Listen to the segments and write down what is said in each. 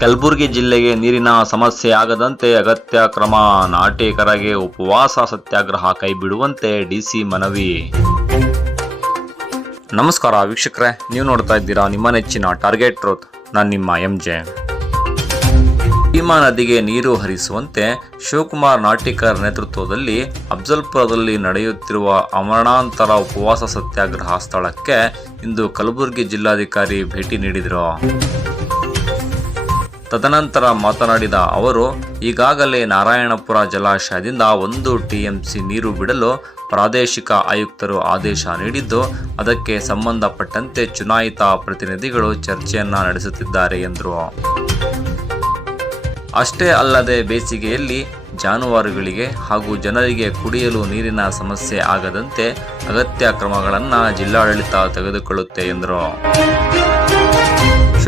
ಕಲಬುರಗಿ ಜಿಲ್ಲೆಗೆ ನೀರಿನ ಸಮಸ್ಯೆ ಆಗದಂತೆ ಅಗತ್ಯ ಕ್ರಮ. ನಾಟೇಕರಗೆ ಉಪವಾಸ, ಸತ್ಯಾಗ್ರಹ ಕೈಬಿಡುವಂತೆ ಡಿಸಿ ಮನವಿ. ನಮಸ್ಕಾರ ವೀಕ್ಷಕರೇ, ನೀವು ನೋಡ್ತಾ ಇದ್ದೀರಾ ನಿಮ್ಮ ನೆಚ್ಚಿನ ಟಾರ್ಗೆಟ್ ಟ್ರೋತ್. ನಾನು ನಿಮ್ಮ ಎಂ ಜೆ. ಭೀಮಾ ನದಿಗೆ ನೀರು ಹರಿಸುವಂತೆ ಶಿವಕುಮಾರ್ ನಾಟಿಕರ್ ನೇತೃತ್ವದಲ್ಲಿ ಅಫ್ಜಲ್ಪುರದಲ್ಲಿ ನಡೆಯುತ್ತಿರುವ ಅಮರಣಾಂತರ ಉಪವಾಸ, ಸತ್ಯಾಗ್ರಹ ಸ್ಥಳಕ್ಕೆ ಇಂದು ಕಲಬುರಗಿ ಜಿಲ್ಲಾಧಿಕಾರಿ ಭೇಟಿ ನೀಡಿದರು. ತದನಂತರ ಮಾತನಾಡಿದ ಅವರು, ಈಗಾಗಲೇ ನಾರಾಯಣಪುರ ಜಲಾಶಯದಿಂದ ಒಂದು ಟಿಎಂಸಿ ನೀರು ಬಿಡಲು ಪ್ರಾದೇಶಿಕ ಆಯುಕ್ತರು ಆದೇಶ ನೀಡಿದ್ದು, ಅದಕ್ಕೆ ಸಂಬಂಧಪಟ್ಟಂತೆ ಚುನಾಯಿತ ಪ್ರತಿನಿಧಿಗಳು ಚರ್ಚೆಯನ್ನ ನಡೆಸುತ್ತಿದ್ದಾರೆ ಎಂದರು. ಅಷ್ಟೇ ಅಲ್ಲದೆ ಬೇಸಿಗೆಯಲ್ಲಿ ಜಾನುವಾರುಗಳಿಗೆ ಹಾಗೂ ಜನರಿಗೆ ಕುಡಿಯಲು ನೀರಿನ ಸಮಸ್ಯೆ ಆಗದಂತೆ ಅಗತ್ಯ ಕ್ರಮಗಳನ್ನು ಜಿಲ್ಲಾಡಳಿತ ತೆಗೆದುಕೊಳ್ಳುತ್ತೆ ಎಂದರು.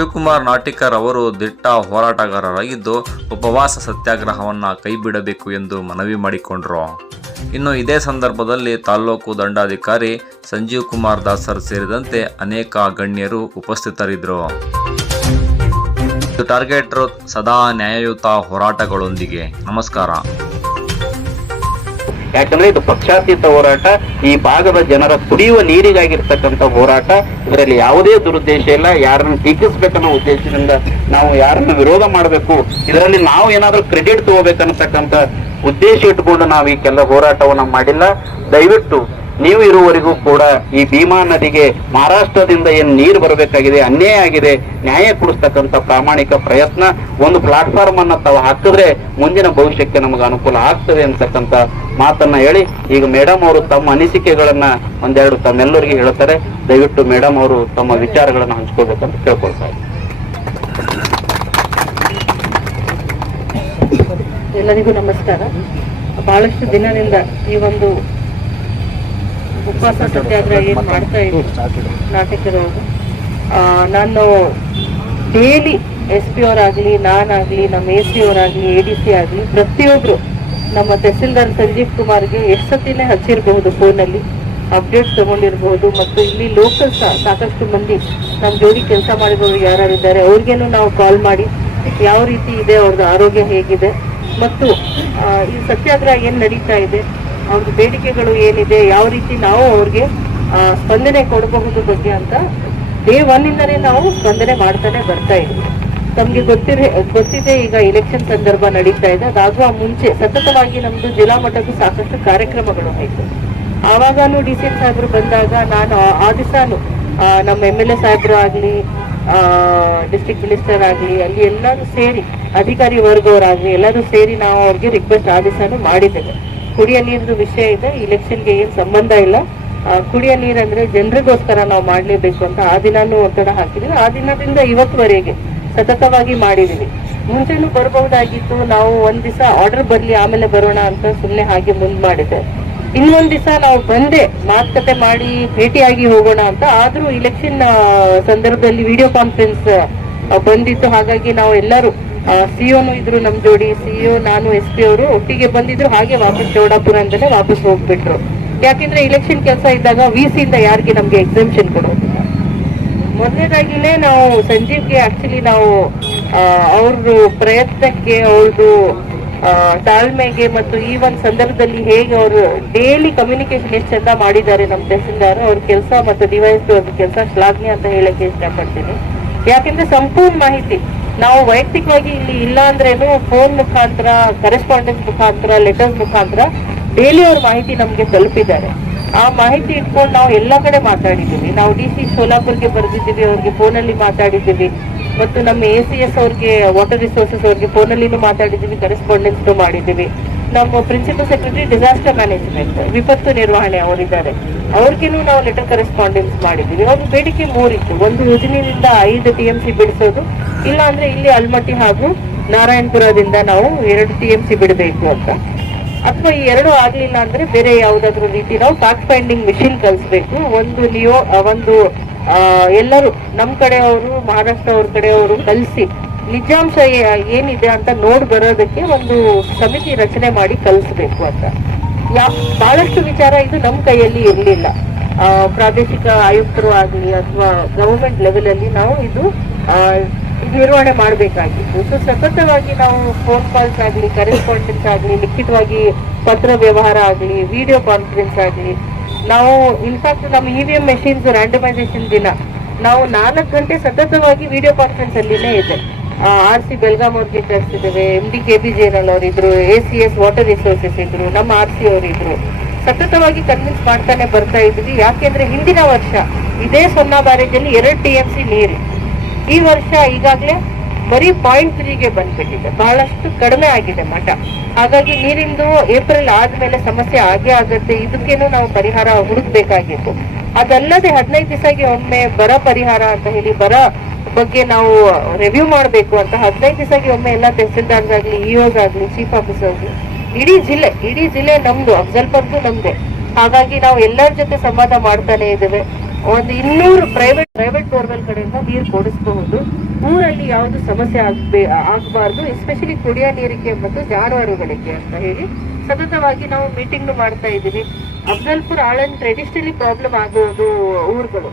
ಶಿವಕುಮಾರ್ ನಾಟಿಕರ್ ಅವರು ದಿಟ್ಟ ಹೋರಾಟಗಾರರಾಗಿದ್ದು ಉಪವಾಸ ಸತ್ಯಾಗ್ರಹವನ್ನು ಕೈಬಿಡಬೇಕು ಎಂದು ಮನವಿ ಮಾಡಿಕೊಂಡರು. ಇನ್ನು ಇದೇ ಸಂದರ್ಭದಲ್ಲಿ ತಾಲ್ಲೂಕು ದಂಡಾಧಿಕಾರಿ ಸಂಜೀವ್ ಕುಮಾರ್ ದಾಸರ್ ಸೇರಿದಂತೆ ಅನೇಕ ಗಣ್ಯರು ಉಪಸ್ಥಿತರಿದ್ದರು. ಟಾರ್ಗೆಟ್ ಸದಾ ನ್ಯಾಯಯುತ ಹೋರಾಟಗಳೊಂದಿಗೆ. ನಮಸ್ಕಾರ. ಯಾಕಂದ್ರೆ ಇದು ಪಕ್ಷಾತೀತ ಹೋರಾಟ, ಈ ಭಾಗದ ಜನರ ಕುಡಿಯುವ ನೀರಿಗಾಗಿರ್ತಕ್ಕಂಥ ಹೋರಾಟ. ಇದರಲ್ಲಿ ಯಾವುದೇ ದುರುದ್ದೇಶ ಇಲ್ಲ. ಯಾರನ್ನು ಟೀಕಿಸ್ಬೇಕನ್ನೋ ಉದ್ದೇಶದಿಂದ ನಾವು ಯಾರನ್ನು ವಿರೋಧ ಮಾಡಬೇಕು, ಇದರಲ್ಲಿ ನಾವು ಏನಾದರೂ ಕ್ರೆಡಿಟ್ ತಗೋಬೇಕನ್ನತಕ್ಕಂಥ ಉದ್ದೇಶ ಇಟ್ಕೊಂಡು ನಾವು ಈ ಕೆಲ ಹೋರಾಟವನ್ನು ಮಾಡಿಲ್ಲ. ದಯವಿಟ್ಟು ನೀವು ಇರುವವರೆಗೂ ಕೂಡ ಈ ಭೀಮಾ ನದಿಗೆ ಮಹಾರಾಷ್ಟ್ರದಿಂದ ಏನು ನೀರು ಬರಬೇಕಾಗಿದೆ, ಅನ್ಯಾಯ ಆಗಿದೆ, ನ್ಯಾಯ ಕೊಡಿಸ್ತಕ್ಕಂಥ ಪ್ರಾಮಾಣಿಕ ಪ್ರಯತ್ನ, ಒಂದು ಪ್ಲಾಟ್ಫಾರ್ಮ್ ಅನ್ನ ತಾವು ಹಾಕಿದ್ರೆ ಮುಂದಿನ ಭವಿಷ್ಯಕ್ಕೆ ನಮಗೆ ಅನುಕೂಲ ಆಗ್ತದೆ ಅಂತಕ್ಕಂಥ ಮಾತನ್ನ ಹೇಳಿ. ಈಗ ಮೇಡಮ್ ಅವರು ತಮ್ಮ ಅನಿಸಿಕೆಗಳನ್ನ ಒಂದೆರಡು ತಮ್ಮೆಲ್ಲರಿಗೆ ಹೇಳ್ತಾರೆ. ದಯವಿಟ್ಟು ಮೇಡಮ್ ಅವರು ತಮ್ಮ ವಿಚಾರಗಳನ್ನ ಹಂಚ್ಕೋಬೇಕಂತ ಕೇಳ್ಕೊಳ್ತಾ ಇದ್ದೀನಿ. ಎಲ್ಲರಿಗೂ ನಮಸ್ಕಾರ. ಬಹಳಷ್ಟು ದಿನದಿಂದ ಈ ಒಂದು ಉಪವಾಸ ಸತ್ಯಾಗ್ರಹ ಏನು ಮಾಡ್ತಾ ಇದ್ದೀವಿ ನಾಟಕದವರು ನಾನು ಡೇಲಿ ಎಸ್ ಪಿ ಅವರಾಗಲಿ ನಾನಾಗಲಿ ನಮ್ಮ ಎ ಸಿ ಅವರಾಗಲಿ ಎ ಡಿ ಸಿ ಆಗಲಿ ಪ್ರತಿಯೊಬ್ಬರು ನಮ್ಮ ತಹಸೀಲ್ದಾರ್ ಸಂಜೀವ್ ಕುಮಾರ್ಗೆ ಎಷ್ಟು ಸತಿನೇ ಹಚ್ಚಿರಬಹುದು ಫೋನಲ್ಲಿ ಅಪ್ಡೇಟ್ಸ್ ತಗೊಂಡಿರಬಹುದು ಮತ್ತು ಇಲ್ಲಿ ಲೋಕಲ್ ಸಾಕಷ್ಟು ಮಂದಿ ನಮ್ಮ ಜೋಡಿ ಕೆಲಸ ಮಾಡಿರೋರು ಯಾರ್ಯಾರಿದ್ದಾರೆ ಅವ್ರಿಗೇನು ನಾವು ಕಾಲ್ ಮಾಡಿ ಯಾವ ರೀತಿ ಇದೆ ಅವ್ರದ್ದು ಆರೋಗ್ಯ ಹೇಗಿದೆ. ಮತ್ತು ಈ ಸತ್ಯಾಗ್ರಹ ಏನು ನಡೀತಾ ಇದೆ ಅವ್ರದ್ದು ಬೇಡಿಕೆಗಳು ಏನಿದೆ, ಯಾವ ರೀತಿ ನಾವು ಅವ್ರಿಗೆ ಸ್ಪಂದನೆ ಕೊಡಬಹುದು ಬಗ್ಗೆ ಅಂತ ಡೇ ಒನ್ ಇಂದನೇ ನಾವು ಸ್ಪಂದನೆ ಮಾಡ್ತಾನೆ ಬರ್ತಾ ಇದ್ವಿ. ತಮ್ಗೆ ಗೊತ್ತಿರ ಗೊತ್ತಿದೆ ಈಗ ಎಲೆಕ್ಷನ್ ಸಂದರ್ಭ ನಡೀತಾ ಇದೆ. ಅದಾಗುವ ಮುಂಚೆ ಸತತವಾಗಿ ನಮ್ದು ಜಿಲ್ಲಾ ಮಟ್ಟಕ್ಕೂ ಸಾಕಷ್ಟು ಕಾರ್ಯಕ್ರಮಗಳು ಆಯ್ತು. ಆವಾಗಲೂ ಡಿ ಸಿ ಸಾಹೇಬರು ಬಂದಾಗ ನಾನು ಆ ದಿವಸನು ನಮ್ಮ ಎಂ ಎಲ್ ಎ ಸಾಹೇಬರು ಆಗಲಿ ಡಿಸ್ಟ್ರಿಕ್ಟ್ ಮಿನಿಸ್ಟರ್ ಆಗಲಿ, ಅಲ್ಲಿ ಎಲ್ಲರೂ ಸೇರಿ ಅಧಿಕಾರಿ ವರ್ಗವರಾಗಲಿ ಎಲ್ಲರೂ ಸೇರಿ ನಾವು ಅವ್ರಿಗೆ ರಿಕ್ವೆಸ್ಟ್ ಆ ದಿವಸನು ಮಾಡಿದ್ದೇವೆ. ಕುಡಿಯ ನೀರಿನ ವಿಷಯ ಇದೆ ಇಲೆಕ್ಷನ್ಗೆ ಏನು ಸಂಬಂಧ ಇಲ್ಲ. ಕುಡಿಯೋ ನೀರು ನೀರಂದ್ರೆ ಜನರಿಗೋಸ್ಕರ ನಾವು ಮಾಡಲೇಬೇಕು ಅಂತ ಆ ದಿನಾನು ಒತ್ತಡ ಹಾಕಿದೀವಿ. ಆ ದಿನದಿಂದ ಇವತ್ತುವರೆಗೆ ಸತತವಾಗಿ ಮಾಡಿದೀವಿ. ಮುಂಚೆನೂ ಬರಬಹುದಾಗಿತ್ತು, ನಾವು ಒಂದ್ ದಿವಸ ಆರ್ಡರ್ ಬರ್ಲಿ, ಆಮೇಲೆ ಬರೋಣ ಅಂತ ಸುಮ್ಮನೆ ಹಾಗೆ ಮುಂದ್ ಮಾಡಿದ್ದೆ. ಇನ್ನೊಂದ್ ದಿವಸ ನಾವು ಬಂದೆ ಮಾತುಕತೆ ಮಾಡಿ ಭೇಟಿಯಾಗಿ ಹೋಗೋಣ ಅಂತ. ಆದ್ರೂ ಇಲೆಕ್ಷನ್ ಸಂದರ್ಭದಲ್ಲಿ ವಿಡಿಯೋ ಕಾನ್ಫರೆನ್ಸ್ ಬಂದಿತ್ತು. ಹಾಗಾಗಿ ನಾವು ಎಲ್ಲರೂ ಸಿಒನು ಇದ್ರು ನಮ್ ಜೋಡಿ, ಸಿಇಒ, ನಾನು, ಎಸ್ ಪಿ ಅವರು ಒಟ್ಟಿಗೆ ಬಂದಿದ್ರು, ಹಾಗೆ ವಾಪಸ್ ಚೌಡಾಪುರ ಅಂತಾನೆ ವಾಪಸ್ ಹೋಗ್ಬಿಟ್ರು. ಯಾಕಂದ್ರೆ ಇಲೆಕ್ಷನ್ ಕೆಲಸ ಇದ್ದಾಗ ವಿ ಸಿ ಇಂದ ಯಾರಿಗೆ ನಮ್ಗೆ ಎಕ್ಸಾಮ್ಷನ್ ಕೊಡೋದಿಲ್ಲ ಮೊದಲನೇದಾಗಿನೇ ನಾವು ಸಂಜೀವ್ಗೆ ಆಕ್ಚುಲಿ ನಾವು ಅವ್ರದ್ದು ಪ್ರಯತ್ನಕ್ಕೆ ಅವ್ರದ್ದು ತಾಳ್ಮೆಗೆ ಮತ್ತು ಈ ಒಂದು ಸಂದರ್ಭದಲ್ಲಿ ಹೇಗೆ ಅವರು ಡೈಲಿ ಕಮ್ಯುನಿಕೇಶನ್ ಎಷ್ಟು ಚಂದ ಮಾಡಿದ್ದಾರೆ ನಮ್ಮ ತಹಸೀಲ್ದಾರ್, ಅವ್ರ ಕೆಲಸ ಮತ್ತು ಡಿವೈಸ್ ಅವ್ರ ಕೆಲಸ ಶ್ಲಾಘನೆ ಅಂತ ಹೇಳಕ್ಕೆ ಇಷ್ಟಪಡ್ತೀನಿ. ಯಾಕೆಂದ್ರೆ ಸಂಪೂರ್ಣ ಮಾಹಿತಿ ನಾವು ವೈಯಕ್ತಿಕವಾಗಿ ಇಲ್ಲಿ ಇಲ್ಲ ಅಂದ್ರೇನು ಫೋನ್ ಮುಖಾಂತರ ಕರೆಸ್ಪಾಂಡೆನ್ಸ್ ಮುಖಾಂತರ ಲೆಟರ್ಸ್ ಮುಖಾಂತರ ಡೈಲಿ ಅವ್ರ ಮಾಹಿತಿ ನಮ್ಗೆ ತಲುಪಿದ್ದಾರೆ. ಆ ಮಾಹಿತಿ ಇಟ್ಕೊಂಡು ನಾವು ಎಲ್ಲ ಕಡೆ ಮಾತಾಡಿದ್ದೀವಿ. ನಾವು ಡಿ ಸಿ ಸೋಲಾಪುರ್ಗೆ ಬರೆದಿದ್ದೀವಿ, ಅವ್ರಿಗೆ ಫೋನಲ್ಲಿ ಮಾತಾಡಿದ್ದೀವಿ. ಮತ್ತು ನಮ್ಮ ಎ ಸಿ ಎಸ್ ಅವ್ರಿಗೆ ವಾಟರ್ ರಿಸೋರ್ಸಸ್ ಅವ್ರಿಗೆ ಫೋನಲ್ಲಿನೂ ಮಾತಾಡಿದ್ದೀವಿ ಕರೆಸ್ಪಾಂಡೆನ್ಸ್ ಮಾಡಿದ್ದೀವಿ. ನಮ್ಮ ಪ್ರಿನ್ಸಿಪಲ್ ಸೆಕ್ರೆಟರಿ ಡಿಸಾಸ್ಟರ್ ಮ್ಯಾನೇಜ್ಮೆಂಟ್ ವಿಪತ್ತು ನಿರ್ವಹಣೆ ಅವರಿದ್ದಾರೆ. ಅವ್ರಿಗೇನು ನಾವು ಲೆಟರ್ ಕರೆಸ್ಪಾಂಡೆನ್ಸ್ ಮಾಡಿದ್ದೀವಿ. ಅವ್ರ ಬೇಡಿಕೆ ಮೂರಿತ್ತು. ಒಂದು ಯೋಜನೆಯಿಂದ ಐದು ಟಿ ಎಂ ಸಿ ಬಿಡಿಸೋದು ಇಲ್ಲ ಅಂದ್ರೆ ಇಲ್ಲಿ ಅಲ್ಮಟ್ಟಿ ಹಾಗೂ ನಾರಾಯಣಪುರದಿಂದ ನಾವು ಎರಡು ಟಿ ಸಿ ಬಿಡಬೇಕು ಅಂತ. ಅಥವಾ ಈ ಎರಡು ಆಗ್ಲಿಲ್ಲ ಅಂದ್ರೆ ಬೇರೆ ಯಾವ್ದಾದ್ರು ರೀತಿ ನಾವು ಫ್ಯಾಕ್ಟ್ ಫೈಂಡಿಂಗ್ ಮಿಷಿನ್ ಕಲಿಸ್ಬೇಕು. ಒಂದು ನಿಯೋ ಒಂದು ಎಲ್ಲರೂ ನಮ್ ಕಡೆಯವರು ಮಹಾರಾಷ್ಟ್ರ ಅವ್ರ ಕಡೆಯವರು ಕಲಿಸಿ ನಿಜಾಂಶ ಏನಿದೆ ಅಂತ ನೋಡ್ ಬರೋದಕ್ಕೆ ಒಂದು ಸಮಿತಿ ರಚನೆ ಮಾಡಿ ಕಲಿಸ್ಬೇಕು ಅಂತ. ಯಾ, ಬಹಳಷ್ಟು ವಿಚಾರ ಇದು ನಮ್ಮ ಕೈಯಲ್ಲಿ ಇರಲಿಲ್ಲ. ಪ್ರಾದೇಶಿಕ ಆಯುಕ್ತರು ಆಗಲಿ ಅಥವಾ ಗವರ್ಮೆಂಟ್ ಲೆವೆಲಲ್ಲಿ ನಾವು ಇದು ನಿರ್ವಹಣೆ ಮಾಡಬೇಕಾಗಿತ್ತು. ಸೊ ಸತತವಾಗಿ ನಾವು ಫೋನ್ ಕಾಲ್ಸ್ ಆಗಲಿ ಕರೆಸ್ಪಾಂಡೆನ್ಸ್ ಆಗಲಿ, ಲಿಖಿತವಾಗಿ ಪತ್ರ ವ್ಯವಹಾರ ಆಗಲಿ ವಿಡಿಯೋ ಕಾನ್ಫರೆನ್ಸ್ ಆಗಲಿ, ನಾವು ಇನ್ಫ್ಯಾಕ್ಟ್ ನಮ್ಮ E V M machines randomisation ದಿನ, ನಾವು ನಾಲ್ಕು ಗಂಟೆ ಸತತವಾಗಿ ವಿಡಿಯೋ ಕಾನ್ಫರೆನ್ಸ್ ಅಲ್ಲಿನೇ ಇದೆ. ಆರ್ ಸಿ ಬೆಲ್ಗಾಮ್ ಅವ್ರಿಗೆ ಕರೆಸಿದ್ದೇವೆ M D K B J N L ಅವರಿದ್ರು A C S water resources ಇದ್ರು, ನಮ್ಮ ಆರ್ ಸಿ ಅವರಿದ್ರು. ಸತತವಾಗಿ ಕನ್ವಿನ್ಸ್ ಮಾಡ್ತಾನೆ ಬರ್ತಾ ಇದ್ವಿ. ಯಾಕೆಂದ್ರೆ ಹಿಂದಿನ ವರ್ಷ ಇದೇ ಸೊನ್ನ ಬ್ಯಾರೇಜಲ್ಲಿ ಎರಡು ಟಿ ಎಂ ಸಿ ನೀರು. ಈ ವರ್ಷ ಈಗಾಗಲೇ ಬರೀ ಪಾಯಿಂಟ್ ತ್ರೀಗೆ ಬಂದ್ಬಿಟ್ಟಿದೆ. ಬಹಳಷ್ಟು ಕಡಿಮೆ ಆಗಿದೆ ಮಠ. ಹಾಗಾಗಿ ನೀರಿಂದು ಏಪ್ರಿಲ್ ಆದ್ಮೇಲೆ ಸಮಸ್ಯೆ ಆಗೇ ಆಗುತ್ತೆ. ಇದಕ್ಕೇನು ನಾವು ಪರಿಹಾರ ಹುಡುಕ್ಬೇಕಾಗಿತ್ತು. ಅದಲ್ಲದೆ ಹದಿನೈದು ದಿವಸಗೆ ಒಮ್ಮೆ ಬರ ಪರಿಹಾರ ಅಂತ ಹೇಳಿ ಬರ ಬಗ್ಗೆ ನಾವು ರಿವ್ಯೂ ಮಾಡಬೇಕು ಅಂತ ಹದಿನೈದು ದಿವಸಗೆ ಒಮ್ಮೆ ಎಲ್ಲ ತಹಸೀಲ್ದಾರ್ಸ್ ಆಗ್ಲಿ ಇಒಸ್ ಆಗ್ಲಿ ಚೀಫ್ ಆಗ್ಲಿ, ಇಡೀ ಜಿಲ್ಲೆ ಇಡೀ ಜಿಲ್ಲೆ ನಮ್ದು ಅಫ್ಜಲ್ಪುರ್ದು ನಮ್ದೇ. ಹಾಗಾಗಿ ನಾವು ಎಲ್ಲರ ಜೊತೆ ಸಂವಾದ ಮಾಡ್ತಾನೆ ಇದ್ದೇವೆ. ಒಂದು ಇನ್ನೂರು ಪ್ರೈವೇಟ್ ಪ್ರೈವೇಟ್ ಬೋರ್ವೆಲ್ ಕಡೆಯಿಂದ ನೀರು ಕೊಡಿಸಬಹುದು. ಊರಲ್ಲಿ ಯಾವುದು ಸಮಸ್ಯೆ ಆಗ್ಬೇ, ಆಗಬಾರ್ದು ಎಸ್ಪೆಷಲಿ ಕುಡಿಯೋ ನೀರಿಗೆ ಮತ್ತು ಜಾನುವಾರುಗಳಿಗೆ ಅಂತ ಹೇಳಿ ಸತತವಾಗಿ ನಾವು ಮೀಟಿಂಗ್ ಮಾಡ್ತಾ ಇದ್ದೀವಿ. ಅಫ್ಜಲ್ಪುರ್ ಆಳನ್ ಟ್ರೆಡಿಷನಲಿ ಪ್ರಾಬ್ಲಮ್ ಆಗೋದು ಊರುಗಳು.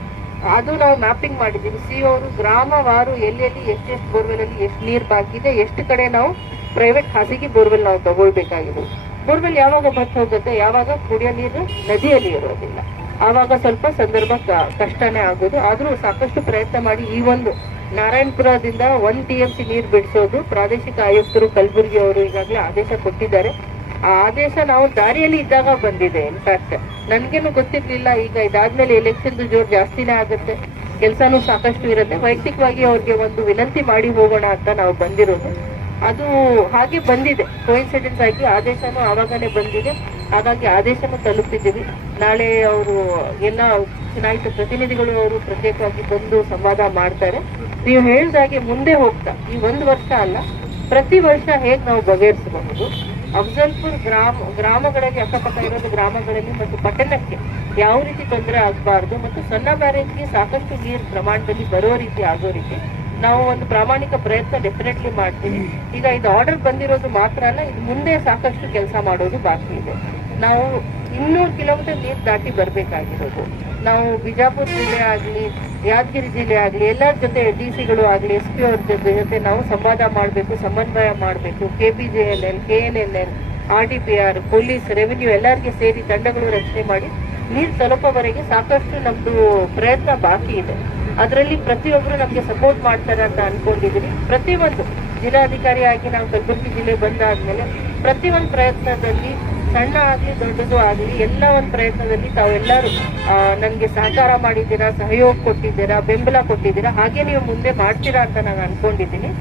ಅದು ನಾವು ಮ್ಯಾಪಿಂಗ್ ಮಾಡಿದ್ದೀವಿ. ಸಿ ಅವರು ಗ್ರಾಮವಾರು ಎಲ್ಲೆಲ್ಲಿ ಎಷ್ಟೆಷ್ಟು ಬೋರ್ವೆಲ್ ಅಲ್ಲಿ ಎಷ್ಟು ನೀರು ಬಾಕಿದೆ ಎಷ್ಟು ಕಡೆ ನಾವು ಪ್ರೈವೇಟ್ ಖಾಸಗಿ ಬೋರ್ವೆಲ್ ನಾವು ತಗೊಳ್ಬೇಕಾಗಿದೆ. ಬೋರ್ವೆಲ್ ಯಾವಾಗ ಬತ್ತ ಹೋಗುತ್ತೆ? ಯಾವಾಗ ಕುಡಿಯೋ ನೀರು ನದಿಯಲ್ಲಿ ಇರೋದಿಲ್ಲ. ಆವಾಗ ಸ್ವಲ್ಪ ಸಂದರ್ಭ ಕಷ್ಟನೇ ಆಗೋದು. ಆದರೂ ಸಾಕಷ್ಟು ಪ್ರಯತ್ನ ಮಾಡಿ ಈ ಒಂದು ನಾರಾಯಣಪುರದಿಂದ ಒನ್ ಟಿ ಎಂ ಸಿ ನೀರು ಬಿಡಿಸೋದು ಪ್ರಾದೇಶಿಕ ಆಯುಕ್ತರು ಕಲಬುರಗಿ ಅವರು ಈಗಾಗಲೇ ಆದೇಶ ಕೊಟ್ಟಿದ್ದಾರೆ. ಆ ಆದೇಶ ನಾವು ದಾರಿಯಲ್ಲಿ ಇದ್ದಾಗ ಬಂದಿದೆ ಇನ್ಫ್ಯಾಕ್ಟ್ ನನ್ಗೇನು ಗೊತ್ತಿರ್ಲಿಲ್ಲ, ಈಗ ಇದಾದ್ಮೇಲೆ ಎಲೆಕ್ಷನ್ದು ಜೋರು ಜಾಸ್ತಿನೇ ಆಗುತ್ತೆ. ಕೆಲಸನೂ ಸಾಕಷ್ಟು ಇರುತ್ತೆ. ವೈಯಕ್ತಿಕವಾಗಿ ಅವ್ರಿಗೆ ಒಂದು ವಿನಂತಿ ಮಾಡಿ ಹೋಗೋಣ ಅಂತ ನಾವು ಬಂದಿರೋದು. ಅದು ಹಾಗೆ ಬಂದಿದೆ. ಕೋಇನ್ಸಿಡೆನ್ಸ್ ಆಗಿ ಆದೇಶನೂ ಆವಾಗಲೇ ಬಂದಿದೆ. ಹಾಗಾಗಿ ಆದೇಶವನ್ನು ತಲುಪಿದ್ದೀವಿ. ನಾಳೆ ಅವರು ಎಲ್ಲ ಚುನಾಯಿತ ಪ್ರತಿನಿಧಿಗಳು ಅವರು ಪ್ರತ್ಯೇಕವಾಗಿ ಬಂದು ಸಂವಾದ ಮಾಡ್ತಾರೆ. ನೀವು ಹೇಳಿದಾಗೆ ಮುಂದೆ ಹೋಗ್ತಾ, ಈ ಒಂದು ವರ್ಷ ಅಲ್ಲ, ಪ್ರತಿ ವರ್ಷ ಹೇಗೆ ನಾವು ಬಗೆಹರಿಸಬಹುದು? ಅಫ್ಜಲ್ಪುರ್ ಗ್ರಾಮ, ಗ್ರಾಮಗಳಲ್ಲಿ, ಅಕ್ಕಪಕ್ಕ ಇರೋದು ಗ್ರಾಮಗಳಲ್ಲಿ ಮತ್ತು ಪಟ್ಟಣಕ್ಕೆ ಯಾವ ರೀತಿ ತೊಂದರೆ ಆಗಬಾರ್ದು ಮತ್ತು ಸಣ್ಣ ಬ್ಯಾರೇಜ್ಗೆ ಸಾಕಷ್ಟು ನೀರು ಪ್ರಮಾಣದಲ್ಲಿ ಬರೋ ರೀತಿ ಆಗೋ ರೀತಿ ನಾವು ಒಂದು ಪ್ರಾಮಾಣಿಕ ಪ್ರಯತ್ನ ಡೆಫಿನೆಟ್ಲಿ ಮಾಡ್ತೀವಿ. ಈಗ ಇದು ಆರ್ಡರ್ ಬಂದಿರೋದು ಮಾತ್ರ ಅಲ್ಲ, ಇದು ಮುಂದೆ ಸಾಕಷ್ಟು ಕೆಲಸ ಮಾಡೋದು ಬಾಕಿ ಇದೆ. ನಾವು ಇನ್ನೂರು ಕಿಲೋಮೀಟರ್ ನೀರು ದಾಟಿ ಬರಬೇಕಾಗಿರೋದು. ನಾವು ಬಿಜಾಪುರ ಜಿಲ್ಲೆ ಆಗಲಿ, ಯಾದಗಿರಿ ಜಿಲ್ಲೆ ಆಗಲಿ, ಎಲ್ಲರ ಜೊತೆ ಡಿ ಸಿಗಳು ಆಗಲಿ ಎಸ್ ಪಿ ಅವ್ರ ಜೊತೆ ಜೊತೆ ನಾವು ಸಂವಾದ ಮಾಡಬೇಕು, ಸಮನ್ವಯ ಮಾಡಬೇಕು. K B J L L K N L L R D P R police revenue ಎಲ್ಲರಿಗೆ ಸೇರಿ ತಂಡಗಳು ರಚನೆ ಮಾಡಿ ನೀರು ತಲುಪೋವರೆಗೆ ಸಾಕಷ್ಟು ನಮ್ಮದು ಪ್ರಯತ್ನ ಬಾಕಿ ಇದೆ. ಅದರಲ್ಲಿ ಪ್ರತಿಯೊಬ್ಬರು ನಮಗೆ ಸಪೋರ್ಟ್ ಮಾಡ್ತಾರೆ ಅಂತ ಅನ್ಕೊಂಡಿದ್ದೀನಿ ಪ್ರತಿಯೊಂದು ಜಿಲ್ಲಾಧಿಕಾರಿ ಆಗಿ ನಾವು ಕಲಬುರಗಿ ಜಿಲ್ಲೆ ಬಂದಾದ್ಮೇಲೆ ಪ್ರತಿಯೊಂದು ಪ್ರಯತ್ನದಲ್ಲಿ ಸಣ್ಣ ಆಗಲಿ ದೊಡ್ಡದು ಆಗಲಿ ಎಲ್ಲ ಒಂದು ಪ್ರಯತ್ನದಲ್ಲಿ ತಾವೆಲ್ಲರೂ ನನಗೆ ಸಹಕಾರ ಮಾಡಿದ್ದೀರಾ, ಸಹಯೋಗ ಕೊಟ್ಟಿದ್ದೀರಾ, ಬೆಂಬಲ ಕೊಟ್ಟಿದ್ದೀರಾ, ಹಾಗೆ ನೀವು ಮುಂದೆ ಮಾಡ್ತೀರಾ ಅಂತ ನಾನು ಅನ್ಕೊಂಡಿದ್ದೀನಿ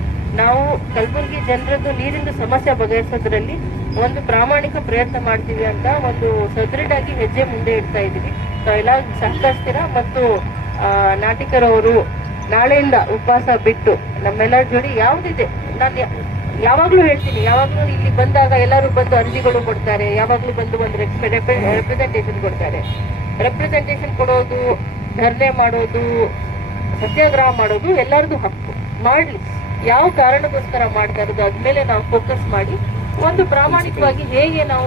ನಾವು ಕಲಬುರಗಿ ಜನರದ್ದು ನೀರಿನ ಸಮಸ್ಯೆ ಬಗೆಹರಿಸೋದ್ರಲ್ಲಿ ಒಂದು ಪ್ರಾಮಾಣಿಕ ಪ್ರಯತ್ನ ಮಾಡ್ತೀವಿ ಅಂತ ಒಂದು ಸದೃಢಾಗಿ ಹೆಜ್ಜೆ ಮುಂದೆ ಇಡ್ತಾ ಇದ್ದೀವಿ. ತಾವೆಲ್ಲ ಸಹಕರಿಸ್ತೀರಾ ಮತ್ತು ನಾಟಿಕರವರು ನಾಳೆಯಿಂದ ಉಪವಾಸ ಬಿಟ್ಟು ನಮ್ಮೆಲ್ಲರ ಜೋಡಿ ಯಾವ್ದಿದೆ? ನಾನು ಯಾವಾಗ್ಲೂ ಹೇಳ್ತೀನಿ, ಯಾವಾಗ್ಲೂ ಇಲ್ಲಿ ಬಂದಾಗ ಎಲ್ಲರೂ ಬಂದು ಅರ್ಜಿಗಳು ಕೊಡ್ತಾರೆ, ಯಾವಾಗ್ಲೂ ಬಂದು ಒಂದು ರೆಪ್ರೆಸೆಂಟೇಷನ್ ಕೊಡ್ತಾರೆ. ರೆಪ್ರೆಸೆಂಟೇಷನ್ ಕೊಡೋದು, ಧರ್ನೆ ಮಾಡೋದು, ಸತ್ಯಾಗ್ರಹ ಮಾಡೋದು ಎಲ್ಲರದು ಹಕ್ಕು. ಮಾಡ್ಲಿ. ಯಾವ ಕಾರಣಕ್ಕೋಸ್ಕರ ಮಾಡ್ತಾ ಇರೋದು ಅದ್ಮೇಲೆ ನಾವು ಫೋಕಸ್ ಮಾಡಿ, ಒಂದು ಪ್ರಾಮಾಣಿಕವಾಗಿ ಹೇಗೆ ನಾವು